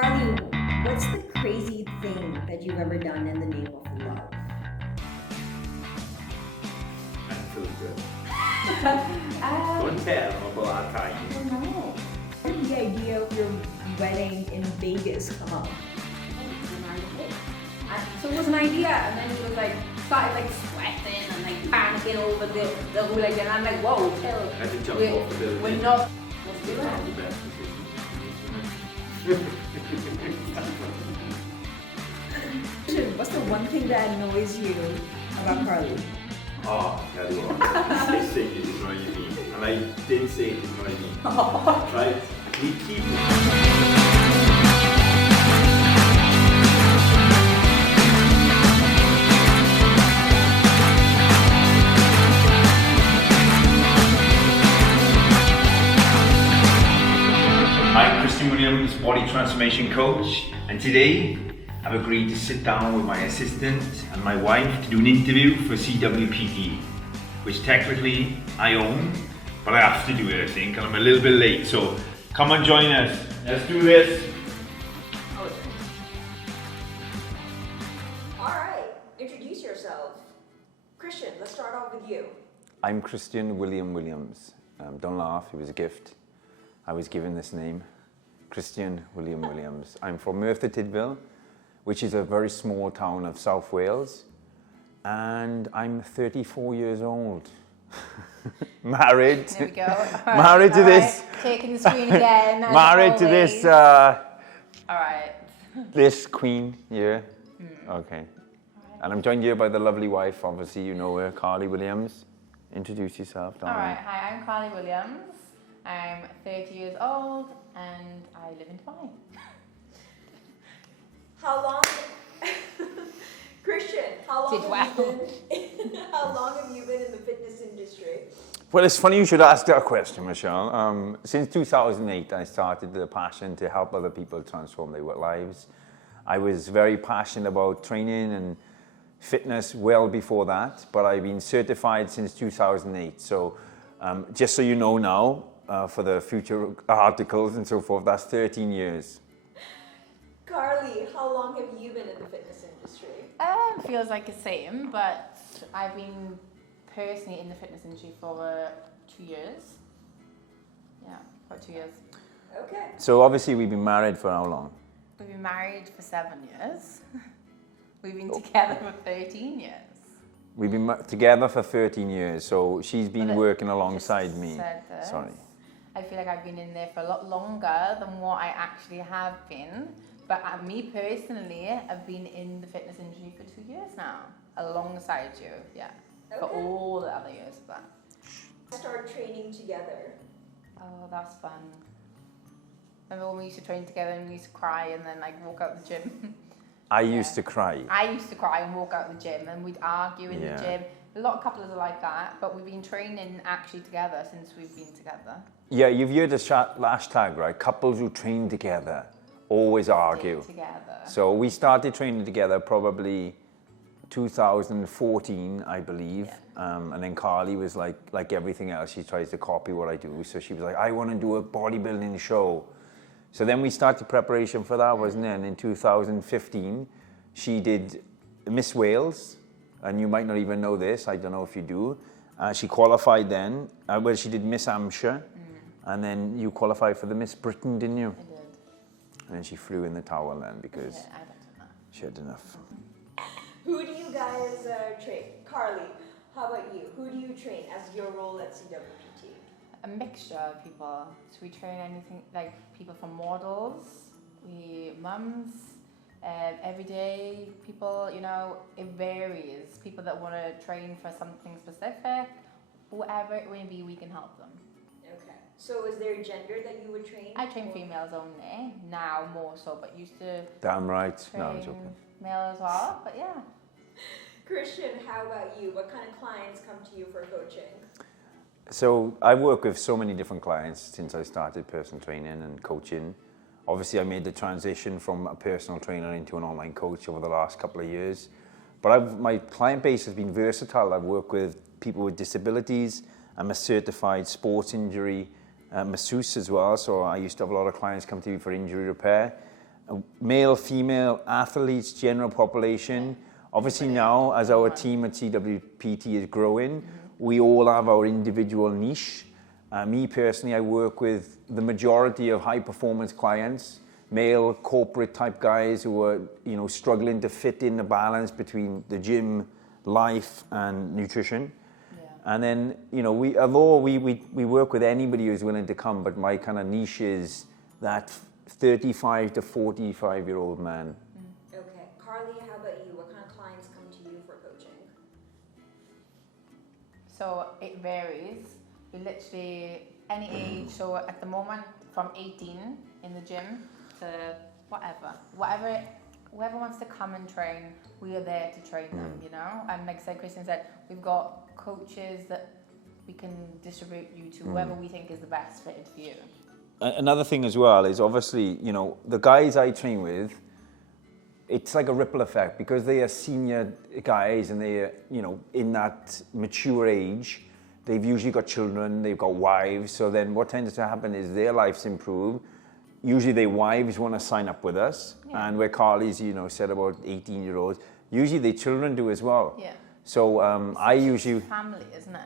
Carly, what's the crazy thing that you've ever done in the name of love? I feel good. Don't tell them about our time. I don't know. How did the idea of your wedding in Vegas come up? So it was an idea, and then he was like, started like sweating and like panicking over the whole idea, and I'm like, whoa, chill. I had to jump off the building. We're not. It's not the best decision. What's the one thing that annoys you about Carly? Oh, tell you what, I say it is annoying me, and I did say it is annoying me. Right? We keep I'm Christian Williams, body transformation coach, and today I've agreed to sit down with my assistant and my wife to do an interview for CWPT, which technically I own, but I have to do it, I think, and I'm a little bit late, so come and join us. Let's do this. All right, introduce yourself. Christian, let's start off with you. I'm Christian Williams. Don't laugh, it was a gift. I was given this name, Christian Williams. I'm from Merthyr Tydfil, which is a very small town of South Wales, and I'm 34 years old. Married. There we go. Married to this. Right. Taking the screen again. as Married to always. this. All right. This queen here. Okay. And I'm joined here by the lovely wife. Obviously, you know her, Carly Williams. Introduce yourself, darling. All right. Hi, I'm Carly Williams. I'm 30 years old and I live in Dubai. How long, Christian? How long How long have you been in the fitness industry? Well, it's funny you should ask that question, Michelle. Since 2008, I started the passion to help other people transform their lives. I was very passionate about training and fitness well before that, but I've been certified since 2008. So just so you know now, for the future articles and so forth, that's 13 years. Carly, how long have you been in the fitness industry? Feels like the same, but I've been personally in the fitness industry for 2 years. Yeah, about 2 years. Okay. So obviously we've been married for how long? We've been married for 7 years. We've been together for 13 years. We've been together for 13 years, so she's been working alongside me. Sorry. I feel like I've been in there for a lot longer than what I actually have been. But me personally, I've been in the fitness industry for 2 years now, alongside you, yeah. Okay. For all the other years of that. Start training together. Oh, that's fun. Remember when we used to train together and we used to cry and then like walk out the gym? I used to cry. I used to cry and walk out the gym and we'd argue in the gym. A lot of couples are like that, but we've been training actually together since we've been together. Yeah, you've heard the hashtag, right? Couples who train together always argue. Together. So we started training together probably 2014, I believe. Yeah. And then Carly was like everything else, she tries to copy what I do. So she was like, I want to do a bodybuilding show. So then we started preparation for that, wasn't it? And in 2015, she did Miss Wales. And you might not even know this, I don't know if you do. She qualified then. Well, she did Miss Hampshire. And then you qualified for the Miss Britain, didn't you? I did. And then she flew in the towel then because Yeah, I don't know. she had enough. Who do you guys train? Carly, how about you? Who do you train as your role at CWPT? A mixture of people. So we train anything like people from models, mums, everyday people, you know, it varies. People that want to train for something specific, whatever it may be, we can help them. Okay. So is there a gender that you would train? I train females only, now more so, but used to Damn right. train No, I'm joking. male as well, but yeah. Christian, how about you? What kind of clients come to you for coaching? So I work with so many different clients since I started personal training and coaching. Obviously, I made the transition from a personal trainer into an online coach over the last couple of years. But my client base has been versatile. I've worked with people with disabilities. I'm a certified sports injury masseuse as well. So I used to have a lot of clients come to me for injury repair. male, female, athletes, general population. Obviously now, as our team at CWPT is growing, we all have our individual niche. Me personally, I work with the majority of high performance clients, male corporate type guys who are, struggling to fit in the balance between the gym, life and nutrition. Yeah. And then, although we work with anybody who's willing to come, but my kind of niche is that 35 to 45-year-old man. Okay. Carly, how about you? What kind of clients come to you for coaching? So it varies. We literally, any age, so at the moment from 18 in the gym to whoever wants to come and train, we are there to train them, And like Christian said, we've got coaches that we can distribute you to whoever we think is the best fitted for you. Another thing as well is obviously, the guys I train with, it's like a ripple effect because they are senior guys and they are, in that mature age. They've usually got children, they've got wives. So then what tends to happen is their lives improve. Usually their wives want to sign up with us. Yeah. And where Carly's, said about 18-year-olds, usually their children do as well. Yeah. So I usually... family, isn't it?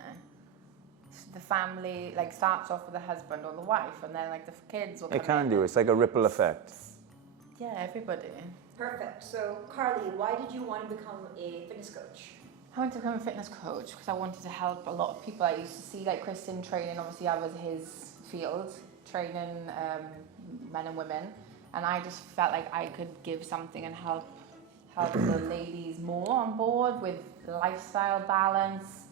The family starts off with the husband or the wife and then the kids will come It can do, it's like a ripple effect. Yeah, everybody. Perfect. So Carly, why did you want to become a fitness coach? I wanted to become a fitness coach because I wanted to help a lot of people. I used to see Christian training, obviously I was his field, training men and women, and I just felt like I could give something and help the ladies more on board with lifestyle balance,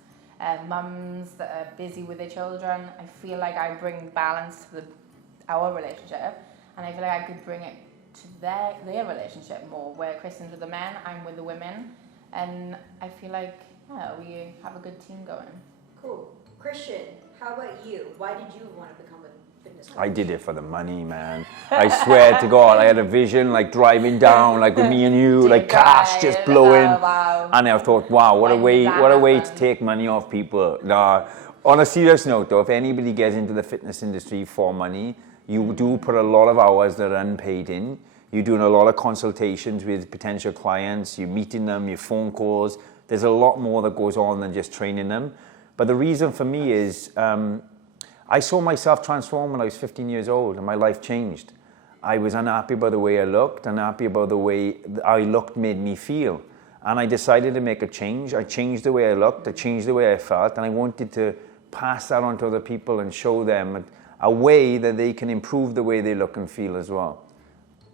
mums that are busy with their children. I feel like I bring balance to our relationship, and I feel like I could bring it to their relationship more, where Christian's with the men, I'm with the women. And I feel like, we have a good team going. Cool. Christian, how about you? Why did you want to become a fitness coach? I did it for the money, man. I swear to God, I had a vision, driving down, with me and you, cash just blowing. Oh, wow. And I thought, wow, what a way to take money off people. Nah. On a serious note, though, if anybody gets into the fitness industry for money, you do put a lot of hours that are unpaid in. You're doing a lot of consultations with potential clients, you're meeting them, your phone calls. There's a lot more that goes on than just training them. But the reason for me is I saw myself transform when I was 15 years old and my life changed. I was unhappy about the way I looked, unhappy about the way I looked made me feel. And I decided to make a change. I changed the way I looked, I changed the way I felt, and I wanted to pass that on to other people and show them a way that they can improve the way they look and feel as well.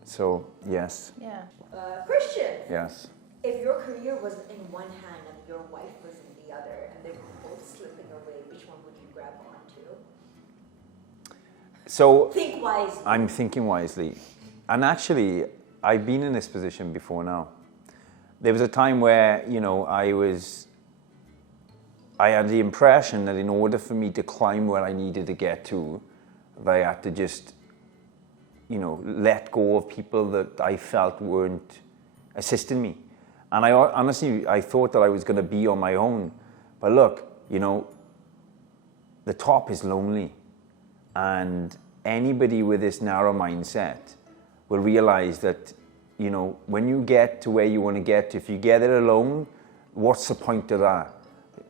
So, yes. Yeah. Christian. Yes. If your career was in one hand and your wife was in the other, and they were both slipping away, which one would you grab onto? So think wisely. I'm thinking wisely. And actually, I've been in this position before now. There was a time where, I had the impression that in order for me to climb where I needed to get to, I had to just let go of people that I felt weren't assisting me. And I thought that I was going to be on my own. But look, the top is lonely. And anybody with this narrow mindset will realize that, when you get to where you want to get to, if you get it alone, what's the point of that?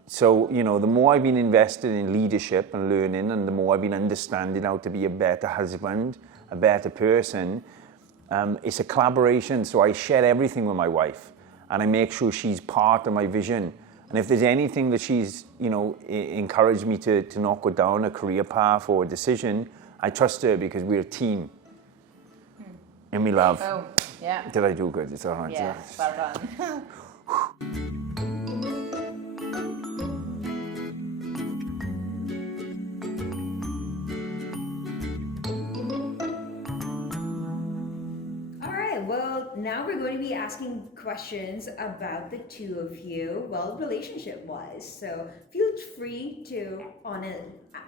So, the more I've been invested in leadership and learning, and the more I've been understanding how to be a better husband, a better person, it's a collaboration. So I share everything with my wife and I make sure she's part of my vision. And if there's anything that she's, encouraged me to not go down a career path or a decision, I trust her because we're a team. And we love. Oh, yeah. Did I do good? It's all right. Yeah, well done. Now we're going to be asking questions about the two of you, relationship-wise. So feel free to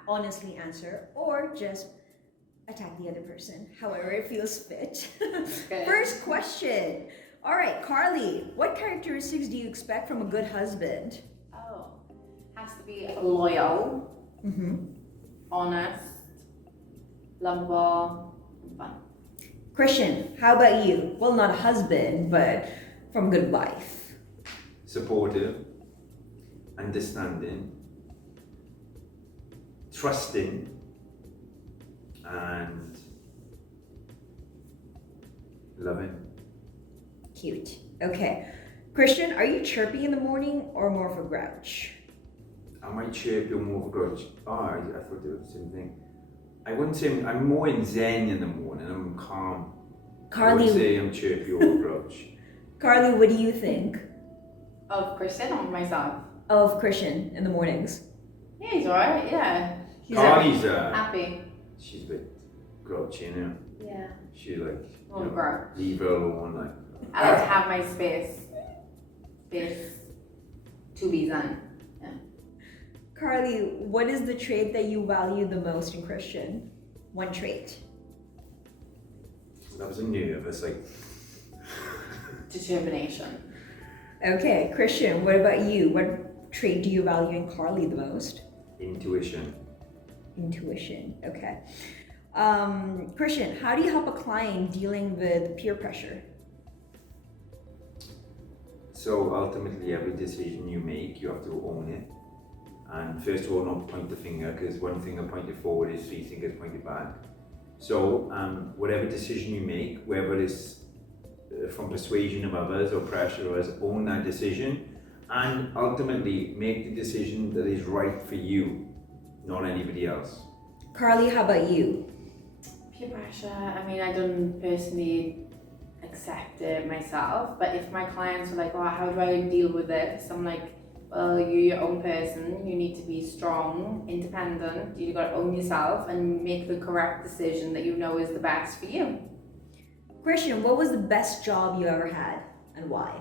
honestly answer or just attack the other person, however it feels fit. First question. All right, Carly, what characteristics do you expect from a good husband? Oh, has to be loyal, honest, lovable, and fun. Christian, how about you? Well, not a husband, but from good wife. Supportive, understanding, trusting, and loving. Cute. Okay. Christian, are you chirpy in the morning or more for grouch? I might chirp you more for Grouch. I thought they were the same thing. I wouldn't say I'm more in zen in the morning. I'm calm. I would say I'm chirpy or Grouch. Carly, what do you think Of Christian or myself? of Christian in the mornings? Yeah, he's alright, yeah. Carly's Happy. she's a bit grouchy, you know. Yeah. She like Oh, girl. leave her alone, like. I like to have my space. Space to be zen. Yeah. Carly, what is the trait that you value the most in Christian? One trait. That was a nervous, like. Determination. Okay, Christian, what about you? What trait do you value in Carly the most? Intuition. Intuition. Okay. Christian, how do you help a client dealing with peer pressure? So ultimately, every decision you make, you have to own it. And first of all, not point the finger, because one finger pointed forward is three fingers pointed back. So whatever decision you make, whether it's from persuasion of others or pressure of others, own that decision, and ultimately make the decision that is right for you, not anybody else. Carly, how about you? Peer pressure, I mean, I don't personally accept it myself, but if my clients are like, oh, how do I deal with this? I'm like, well, you're your own person, you need to be strong, independent, you got to own yourself and make the correct decision that you know is the best for you. Christian, what was the best job you ever had and why?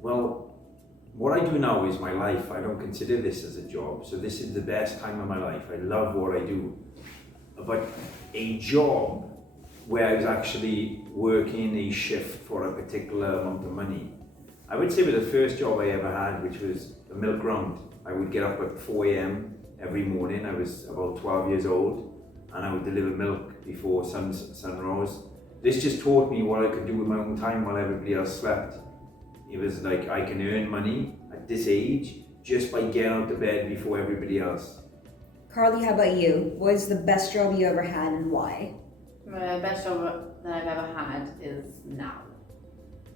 Well, what I do now is my life. I don't consider this as a job, so this is the best time of my life. I love what I do. But a job where I was actually working a shift for a particular amount of money, I would say was the first job I ever had, which was a milk round. I would get up at 4 a.m. every morning. I was about 12 years old, and I would deliver milk before sun rose. This just taught me what I could do with my own time while everybody else slept. It was like I can earn money at this age just by getting out of bed before everybody else. Carly, how about you? What is the best job you ever had and why? The best job that I've ever had is now.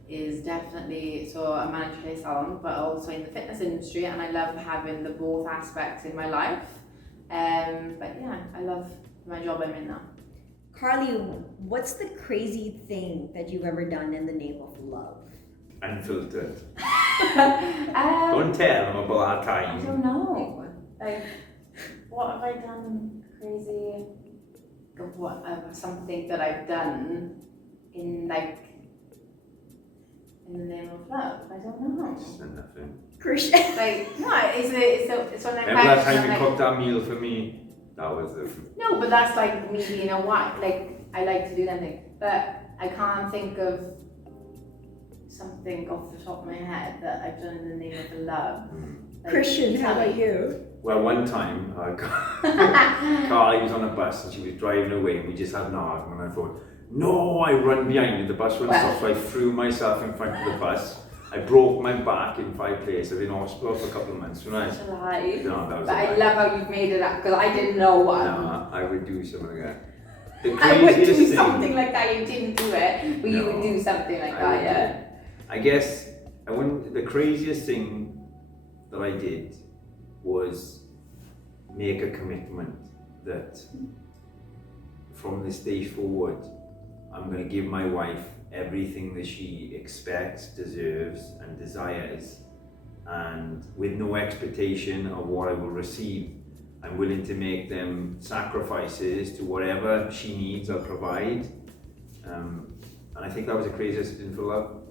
Is definitely, so I manage a salon, but also in the fitness industry, and I love having the both aspects in my life. But yeah, I love my job I'm in now. Carly, what's the crazy thing that you've ever done in the name of love? Unfiltered. Don't tell them about our I time. don't know. Like, what have I done crazy? What something that I've done in in the name of love? I don't know. It's nothing. Christian. Like, no, it's when I Remember that time you cooked that meal for me? That was the... No, but that's like me being a wife. Like, I like to do that thing, but I can't think of something off the top of my head that I've done in the name of love. Like, Christian, how about you? Well, one time, Carly was on a bus and she was driving away and we just had an argument and I thought, no, I run behind you, the bus wouldn't stop, so I threw myself in front of the bus. I broke my back in 5 places. I've been in hospital for a couple of months. Such a lie. No, that was but a lie. I love how you've made it up because I didn't know what. No, I would do something like that. The I would craziest do thing, something like that. You didn't do it, but you would do something like that, yeah. I guess the craziest thing that I did was make a commitment that from this day forward, I'm going to give my wife everything that she expects, deserves, and desires, and with no expectation of what I will receive. I'm willing to make them sacrifices to whatever she needs, I'll provide. And I think that was the craziest thing for love.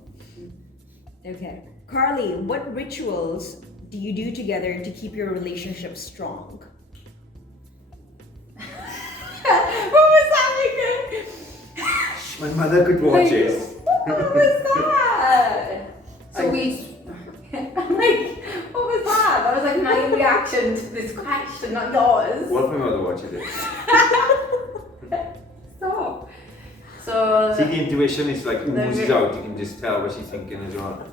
Okay. Carly, what rituals do you do together to keep your relationship strong? What was that again? My mother could watch it. What was that? So I'm like, what was that? That was like my reaction to this question, not yours. What if my mother watches it? So See, the intuition is like oozes the- out. You can just tell what she's thinking as well.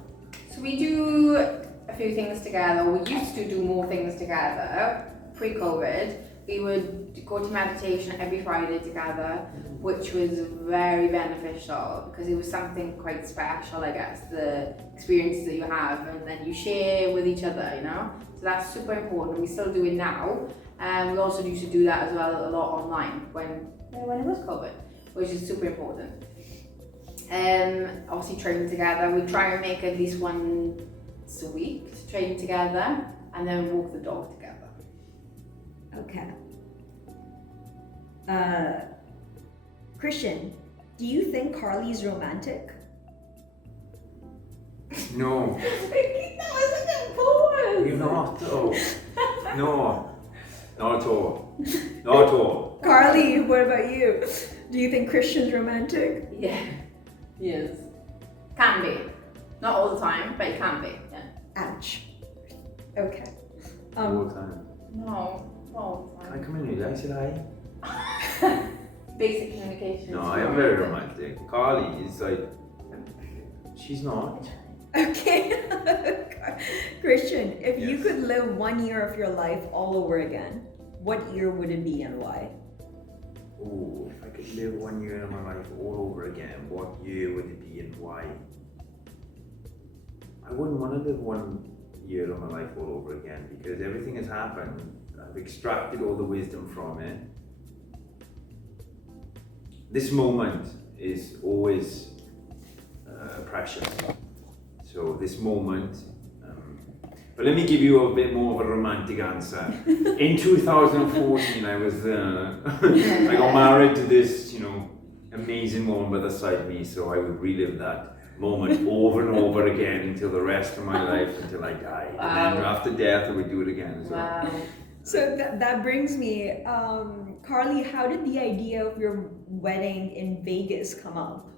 So we do a few things together. We used to do more things together pre-COVID. We would go to meditation every Friday together, which was very beneficial because it was something quite special, I guess, the experiences that you have and then you share with each other, you know? So that's super important. We still do it now. We also used to do that as well a lot online when it was COVID, which is super important. Obviously training together. We try and make at least once a week to train together and then walk the dog together. Okay. Christian, do you think Carly's romantic? No, That was a good pause. you're not. Oh, no, not at all. Not at all. Carly, what about you? Do you think Christian's romantic? Yeah, he is. Can be. Not all the time, but it can be. Yeah. Ouch. Okay. All the time. No, not all the Can I time. come in here? I said hi. Basic communication. No, is I am very romantic. Carly is like, she's not. Okay. Christian, if you Yes. could live 1 year of your life all over again, what year would it be and why? Oh, if I could live 1 year of my life all over again, what year would it be and why? I wouldn't want to live 1 year of my life all over again because everything has happened. I've extracted all the wisdom from it. This moment is always precious. So this moment, but let me give you a bit more of a romantic answer. In 2014, I was, I got married to this, amazing woman by the side of me. So I would relive that moment over and over again until the rest of my life, until I died. And then after death, I would do it again as well. Wow. So that brings me, Carly, how did the idea of your wedding in Vegas come up?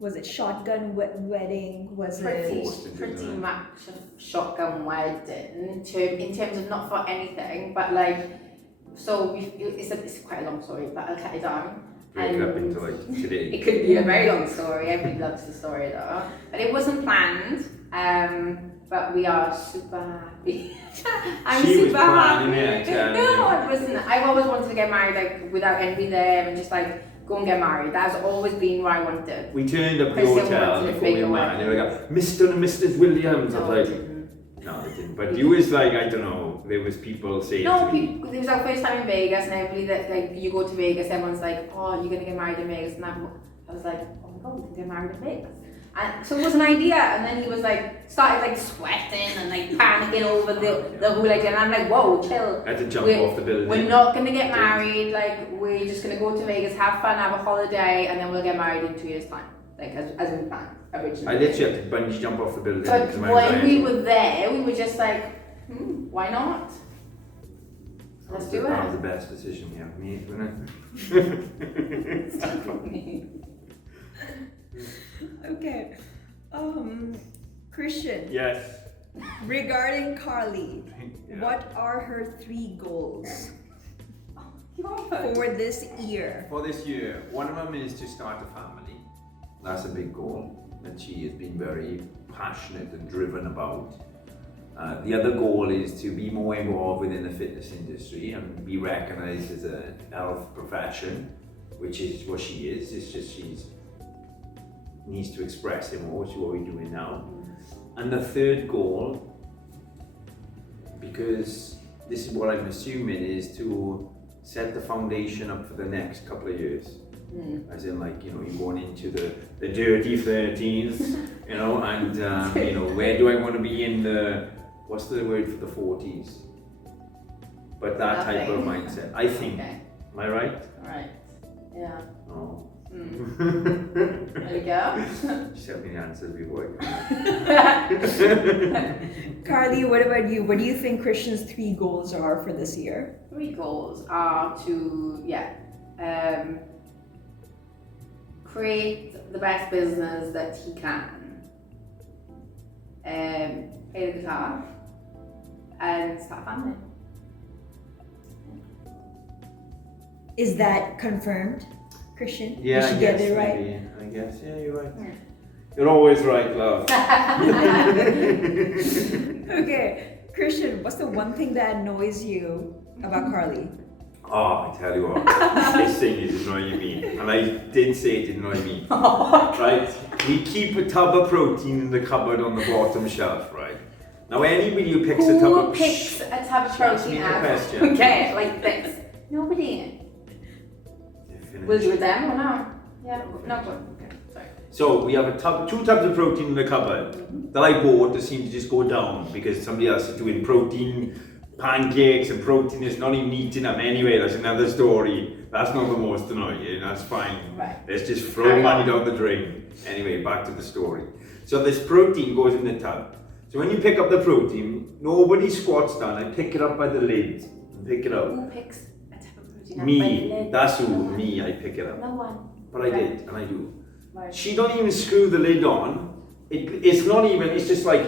Was it shotgun wedding? Was Pretty, it? pretty much a shotgun wedding in terms of not for anything, but like, so it's quite a long story, but I'll cut it down. Break it up into like today. It could be a very long story. Everybody loves the story though, but it wasn't planned. But we are super happy. I'm She was super planning happy. it, No, I wasn't. I've always wanted to get married, like without anybody there, and just like go and get married. That's always been what I wanted. We turned up at the Because they hotel wanted a before we bigger were married. They were wedding. like, Mr. and Mrs. Williams. I No, was it like, didn't. no, they didn't. But you was like, I don't know, there was people saying No, to me, people, it was our first time in Vegas, and everybody that like you go to Vegas, everyone's like, oh, you're gonna get married in Vegas, and I was like, oh my god, we can get married in Vegas. And so it was an idea, and then he was like, started like sweating and like panicking over the whole idea, and I'm like, whoa, chill. I had to jump We're- off the building. We're not gonna get married, like we're just gonna go to Vegas, have fun, have a holiday, and then we'll get married in 2 years' time, like as we planned originally. I literally had to bungee jump off the building. But because of my when anxiety. we were there, we were just like, why not? Let's do That it. was the best decision we ever made, wasn't it? It's not funny. Okay. Christian, Yes. regarding Carly, Yeah. what are her 3 goals God. for this year? For this year, one of them is to start a family. That's a big goal that she has been very passionate and driven about. The other goal is to be more involved within the fitness industry and be recognized as a health profession, which is what she is. It's just she's needs to express it more, which is what we're doing now. And the third goal, because this is what I'm assuming, is to set the foundation up for the next couple of years. As in, like, you're going into the dirty 30s, and where do I want to be in the, what's the word for the 40s? But that type of Nothing. mindset, I think. Okay. Am I right? Alright. Yeah. Oh. There we go. Just help me answer before Carly, what about you? What do you think Christian's 3 goals are for this year? 3 goals are to, create the best business that he can, play the guitar, and start a family. Is that confirmed, Christian? Yeah, you I should get guess, it right. maybe. I guess, yeah, you're right. You're always right, love. Okay, Christian, what's the one thing that annoys you about Carly? Oh, I tell you what, this thing is annoying me. And I did say it annoyed me. Right? We keep a tub of protein in the cupboard on the bottom shelf, right? Now anybody who picks a tub Who of... picks a tub of Ask me protein the out? question. Okay, like this. Nobody. Will you with them or no? Yeah, no one. Okay, sorry. So we have two tubs of protein in the cupboard that I bought that seem to just go down because somebody else is doing protein pancakes and protein is not even eating them anyway. That's another story. That's not the most annoying. That's fine. Right. Let's just throw money down the drain. Anyway, back to the story. So this protein goes in the tub. So when you pick up the protein, nobody squats down. I pick it up by the lid and pick it up. Who picks a tub of protein? Me. That's who. Me. I pick it up. No one. But I did, and I do. Right. She don't even screw the lid on. It's not even, it's just like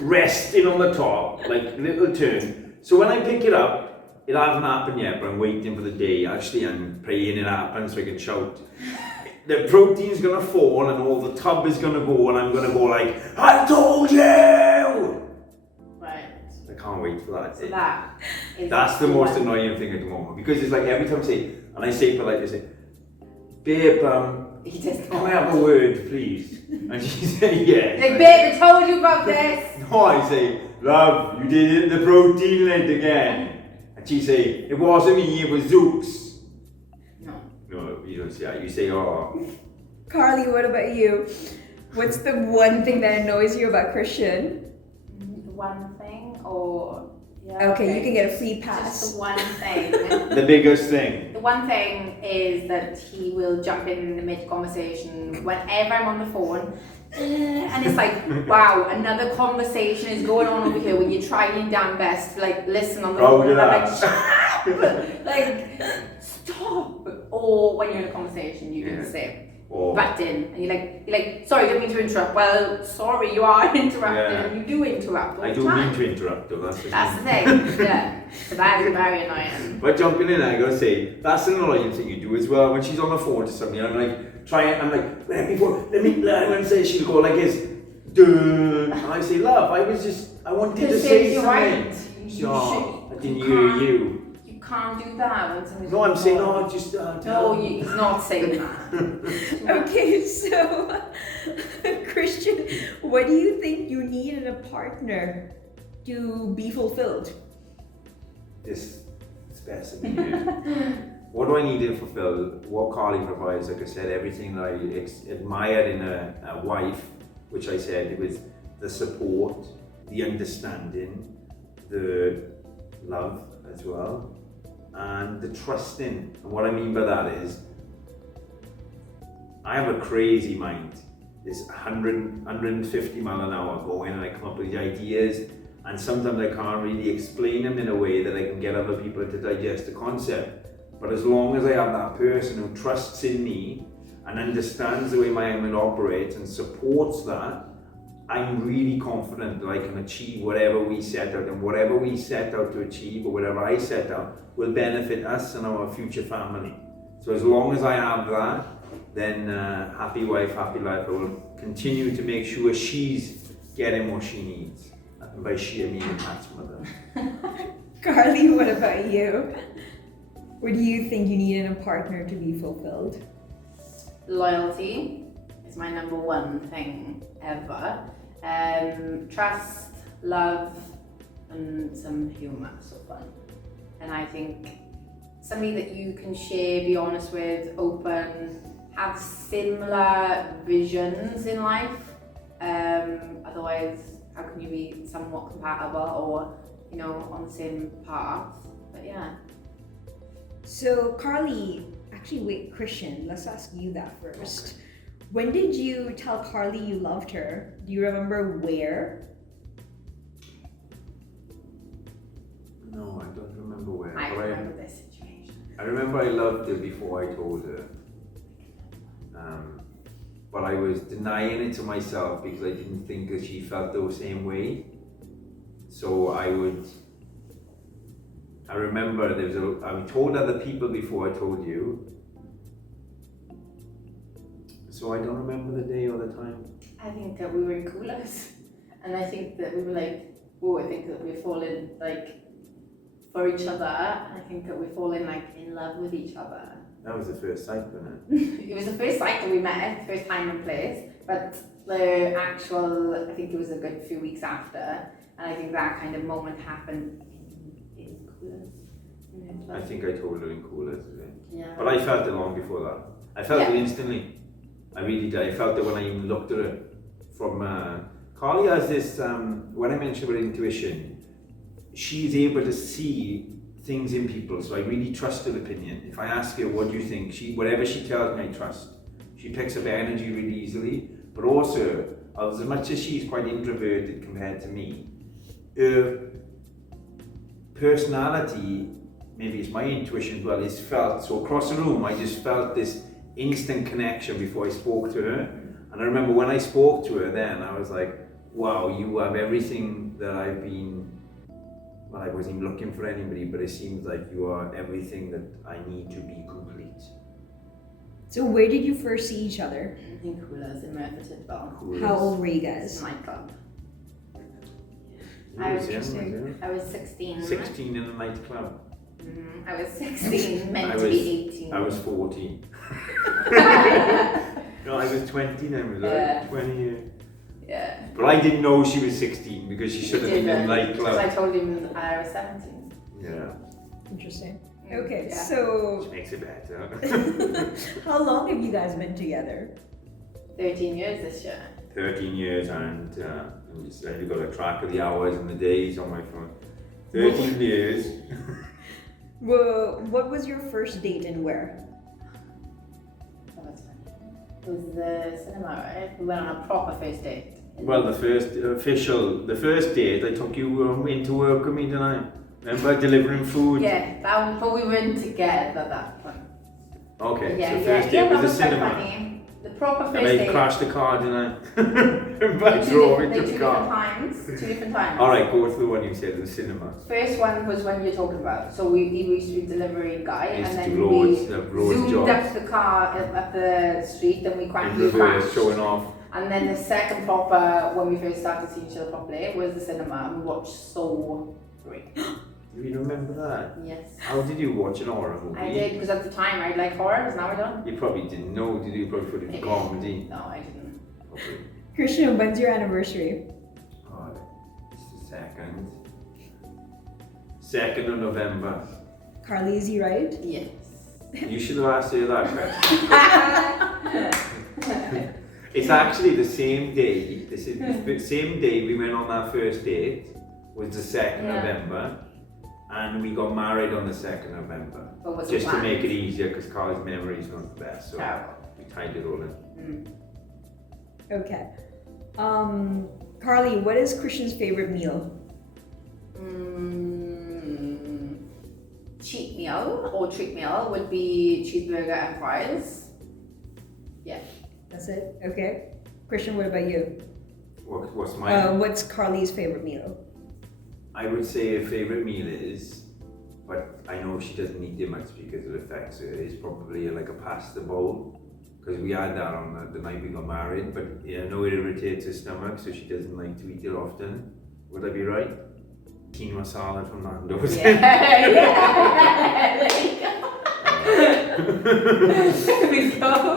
resting on the top, like little turn. So when I pick it up, it hasn't happened yet, but I'm waiting for the day. Actually, I'm praying it happens so I can shout. The protein's gonna fall and all the tub is gonna go and I'm gonna go like, I told you! Right. I can't wait for that So day. that's the most annoying thing at the moment because it's like every time I say, and I say politely, I say, babe, He just can I have a word, please? And she said, yes. like, babe, I told you about this. No, I say, love, you did it in the protein lid again. And she say, it wasn't me, it was Zeus. No. No, you don't say that. You say, oh. Carly, what about you? What's the one thing that annoys you about Christian? One thing or yeah. Okay, you can get a free pass. Just the one thing. The biggest thing. The one thing is that he will jump in mid-conversation whenever I'm on the phone. And it's like, wow, another conversation is going on over here when you're trying your damn best to like listen on the phone and I'm like, shut up! Like, stop! Or when you're in a conversation, you can say, butt in, and you're like, sorry, don't mean to interrupt. Well, sorry, you are interrupting, and you do interrupt all I the do time. mean to interrupt though, that's the That's the thing. thing, yeah. So that is very annoying. But jumping in, I gotta say, that's an annoying thing you do as well. When she's on the phone to somebody, I'm like, I'm like, when say she'll go like this, duh. And I say, love, I wanted to say you're something. right. No, I didn't hear you. You can't do that when somebody's No, on I'm the saying, phone. no, just tell No, me. he's not saying that. Okay, so Christian, what do you think you need in a partner to be fulfilled? This specimen. What do I need to fulfill? What Carly provides, like I said, everything that I admired in a wife, which I said it was the support, the understanding, the love as well, and the trusting. And what I mean by that is, I have a crazy mind. It's 150 mile an hour going, and I come up with the ideas, and sometimes I can't really explain them in a way that I can get other people to digest the concept. But as long as I have that person who trusts in me and understands the way my mind operates and supports that, I'm really confident that I can achieve whatever we set out, and whatever we set out to achieve or whatever I set out will benefit us and our future family. So as long as I have that, then happy wife, happy life. I will continue to make sure she's getting what she needs. And by she, I mean Pat's mother. Carly, what about you? What do you think you need in a partner to be fulfilled? Loyalty is my number one thing ever. Trust, love, and some humour, so fun. And I think somebody that you can share, be honest with, open, have similar visions in life. Otherwise, how can you be somewhat compatible or, on the same path? But yeah. So Carly, actually wait, Christian, let's ask you that first. When did you tell Carly you loved her? Do you remember where? No, I don't remember where. I but remember this situation. I remember I loved her before I told her. But I was denying it to myself because I didn't think that she felt the same way. So I remember I told other people before I told you, So I don't remember the day or the time. I think that we were in coolers, and I think that we were like, oh, I think that we've fallen like for each other, and I think that we've fallen like in love with each other. That was the first sight, wasn't it? It was the first sight that we met, first time and place, but the actual, I think it was a good few weeks after, and I think that kind of moment happened in coolers. I think I told her in coolers. Yeah. But I felt it long before that. I felt it instantly. I really did. I felt it when I even looked at her. From Carly has this, when I mentioned about intuition, she's able to see things in people, so I really trust her opinion. If I ask her, what do you think? Whatever she tells me, I trust. She picks up energy really easily, but also, as much as she's quite introverted compared to me, her personality, maybe it's my intuition as well, is felt. So across the room, I just felt this instant connection before I spoke to her. And I remember when I spoke to her then, I was like, wow, you have everything that I've been, well, I wasn't even looking for anybody, but it seems like you are everything that I need to be complete. So where did you first see each other? In coolers in Merthyr Coolers. How old were you It's guys? a nightclub. You I was was young, was you? I was 16. 16 in a nightclub. I was 16, meant I to was- be 18. I was 14. No, I was 20 then, was Yeah. I? 20 years. Yeah. But I didn't know she was 16 because she should have been in a Because I nightclub. told him I was 17. Yeah, Interesting. Okay, Yeah. so which makes it better. how long have you guys been together? 13 years this year. 13 years and I've got a track of the hours and the days on my phone. 13 years. Well, what was your first date and where? Oh, that's funny. It was the cinema, right? We went on a proper first date. Well, the first date, I took you into work with me, didn't I? Remember delivering food? Yeah, but we weren't together that point. Okay, Yeah, so first date that was the quite cinema. funny. The proper first And I date. crashed the car, didn't I? But I drove Two into the different car. times. Two different times. Alright, go through the one you said, the cinema. First one was when you're talking about. So we used to be delivering guy, I used and to then do roads zoomed jobs. up the car up the street, and we In crashed. reverse, showing off. And then the second proper, when we first started seeing each other properly, was the cinema, and we watched Soul 3. Do you remember that? Yes. How did you watch an horror movie? I did, because at the time I liked horrors, now I don't. You probably didn't know, did you? Probably put it in Maybe. comedy. No, I didn't. Probably. Christian, when's your anniversary? Oh, it's the second of November. Carly, is he right? Yes. You should have asked her that question. It's actually the same day. This is the same day we went on that first date. Was the 2nd Yeah. November, and we got married on the 2nd November. But was Just it to planned? make it easier, because Carly's memory is not the best, so Terrible. we tied it all in. Okay. Carly, what is Christian's favorite meal? Cheat meal or treat meal would be cheeseburger and fries. Yeah. That's it? Okay. Christian, what about you? What's mine? What's Carly's favorite meal? I would say her favourite meal is, but I know she doesn't eat it much because it affects her, is probably like a pasta bowl. Because we had that on the night we got married, but I know it irritates her stomach, so she doesn't like to eat it often. Would I be right? Quinoa salad from Nando's. Yeah. There we go.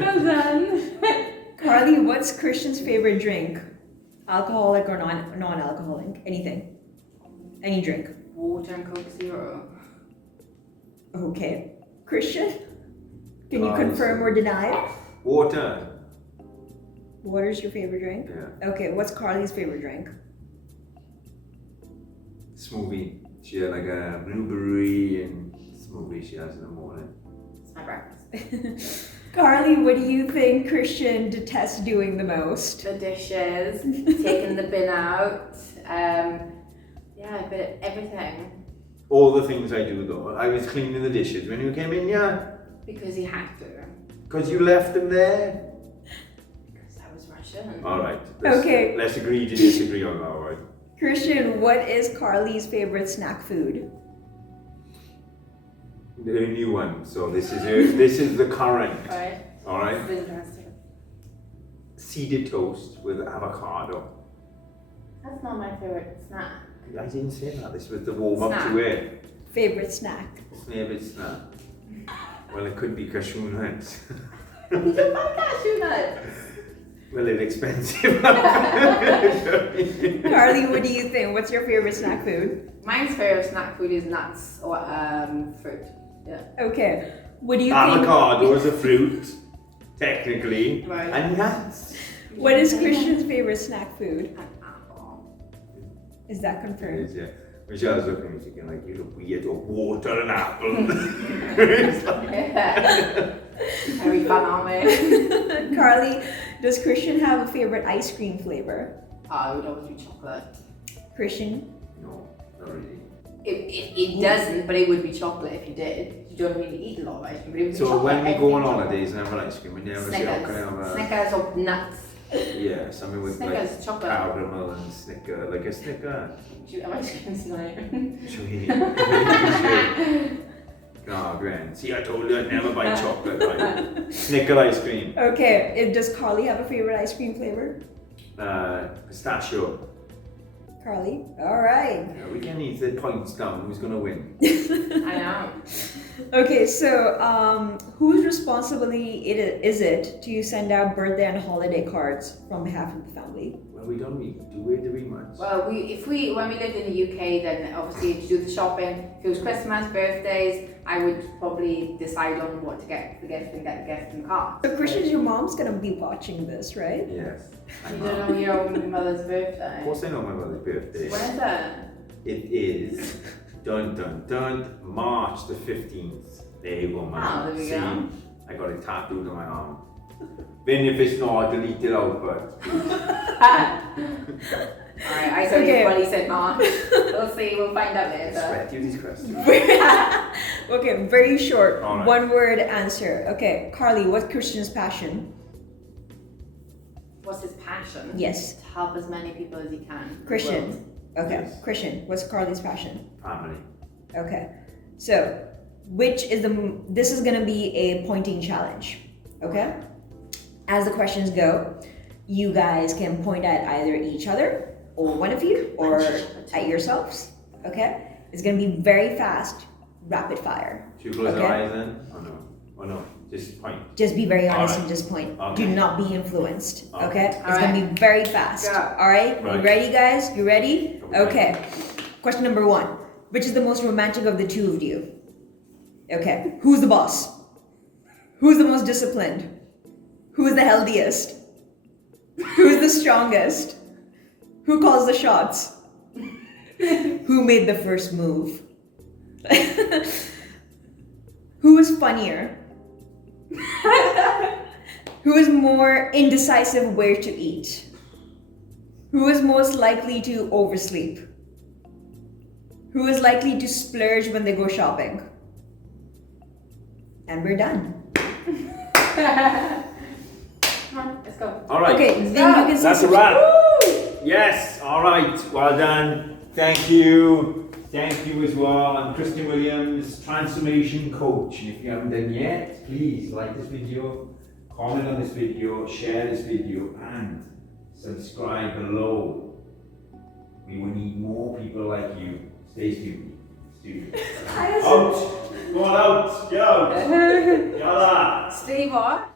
Well done. Carly, what's Christian's favorite drink? Alcoholic or non-alcoholic? Anything. Any drink. Water and Coke Zero. Okay. Christian? Can you Oh, confirm or deny? Water. Water's your favorite drink? Yeah. Okay, what's Carly's favorite drink? Smoothie. She had like a blueberry and smoothie she has in the morning. It's my breakfast. Carly, what do you think Christian detests doing the most? The dishes, taking the bin out, yeah, a bit of everything. All the things I do though. I was cleaning the dishes when you came in, yeah? Because he had to. Because you left them there? Because I was Russian. Alright. Okay. Let's agree to disagree on that, alright? Christian, what is Carly's favorite snack food? The new one. So this is the current. Right? All right. That's interesting. Seeded toast with avocado. That's not my favorite snack. I didn't say that. This was the warm up Snack. to it. Favorite snack? Favorite snack. Well, it could be cashew nuts. You don't like cashew nuts. Well, it's expensive. Carly, what do you think? What's your favorite snack food? Mine's favorite snack food is nuts or fruit. Yeah. Okay. What do you Avocado is a fruit, technically, Right. and nuts. think? What is Christian's favorite snack food? An apple. Is that It confirmed? is, yeah. Michelle's looking at me thinking, like, you're a weirdo, water and apple. It's like- Yeah. Very fun, aren't we? Carly, does Christian have a favorite ice cream flavor? I would always do chocolate. Christian? No, not really. It doesn't, but it would be chocolate if you did. You don't really eat a lot of ice cream, but it would be So chocolate. when we go on everything holidays and have an ice cream, we never say, oh, can I have a... Snickers or nuts. Yeah, something with Snickers, like chocolate. caramel and Snicker, like a Snicker. Do you have ice cream tonight? Sweet. Oh, grand. See, I told you I'd never buy chocolate, right? Snicker ice cream. Okay. Does Carly have a favorite ice cream flavor? Pistachio. Carly? Alright. Yeah, we can need the points down. Who's gonna win? I know. Okay, so whose responsibility is it to send out birthday and holiday cards from behalf of the family? Well, we don't really do it very much. Well, when we lived in the UK, then obviously to do the shopping. If it was Christmas, birthdays, I would probably decide on what to get the gift and get the gift and card. So Christian, your mom's gonna be watching this, right? Yes. You don't know your own mother's birthday. Of course I know my mother's birthday. When is it? It is, dun dun dun, March the 15th. There you go, man. Oh, there we See, go. I got it tattooed on my arm. Then if it's not, I'll delete it out, but... Alright, I said Okay. when he said March. We'll see, we'll find out later. Sweat you these questions. Okay, very short, All right. one word answer. Okay, Carly, what's Christian's passion? What's his passion? Yes, To help as many people as he can. Christian. Okay, Yes. Christian, what's Carly's passion? Family. Okay, so this is gonna be a pointing challenge. Okay, as the questions go, you guys can point at either each other or one of you or at yourselves. Okay, it's gonna be very fast, rapid fire. Should we close Okay. our eyes then? Oh no. Oh no. Just point. Just be very honest Alright. and just point. Okay. Do not be influenced. Okay. Okay? It's Alright. gonna be very fast. Go. Alright? You Right. ready, guys? You ready? Okay. Okay. Question number 1. Which is the most romantic of the two of you? Okay. Who's the boss? Who's the most disciplined? Who's the healthiest? Who's the strongest? Who calls the shots? Who made the first move? Who is funnier? Who is more indecisive where to eat? Who is most likely to oversleep? Who is likely to splurge when they go shopping? And we're done. Come on, let's go. All right. Okay, Let's then go. you can say That's a wrap. Yes. All right. Well done. Thank you. Thank you as well. I'm Christian Williams, Transformation Coach. And if you haven't done yet, please like this video, comment on this video, share this video, and subscribe below. We will need more people like you. Stay tuned. Out. Go on out. Get out. Yalla. Steve, what?